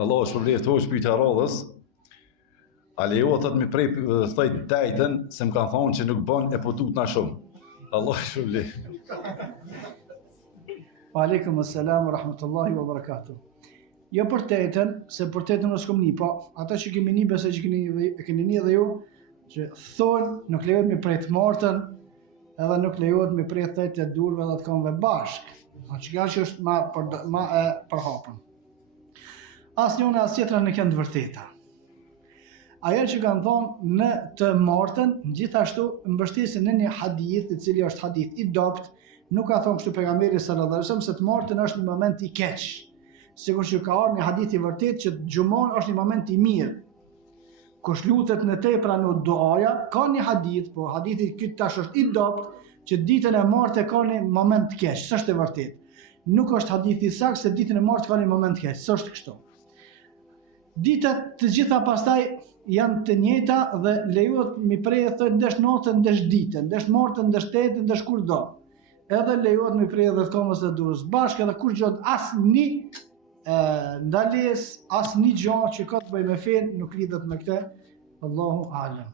Allah është përbleft hoq pyetja radhës. A lejohet të mi prej thojt dejten se më kanë thonë që nuk bën e po tut na shumë. Allah është përbleft. Wa alaikum assalam wa rahmatullahi wa barakatuh. Jo për tetën, se për tetën mos kom ni, po ata që kemi ni besoj që keni ni edhe ju, që thonë nuk lejohet mi prej të martën, edhe nuk lejohet mi prej thojt e durve dhe të këmbëve bashk. Që kjo që është ma e përhapën. As njëne as tjetra nuk janë të vërteta. Ajo që kanë thonë në të martën, gjithashtu mbështesin në një hadith, i cili është hadith i dopt, nuk ka thonë kështu pejgamberi sallallahu alaihi wasallam se të martën është një moment i keq. Sikur që ka ardhur një hadith i vërtet që gjumon është një moment i mirë. Kush lutet në tepra në duaja, ka një hadith, po hadithi këtë tash është i dopt, që ditën e martë ka një moment të keq, s'është e vërtet. Nuk është hadithi i saktë se ditën e martë ka një moment të keq, s'është kështu. Ditët të gjitha pastaj janë të njëjta dhe lejohet mi prej thotë ndesh natën, ndesh ditën, ndesh martën, ndesh tetën, ndesh kurdo. Edhe lejohet mi prej edhe të këmbës dhe durës bashkë, edhe kur gjot asnjë ndalesë, asnjë gjë që ka të bëjë me fen nuk lidhet me këtë. Allahu a'lam.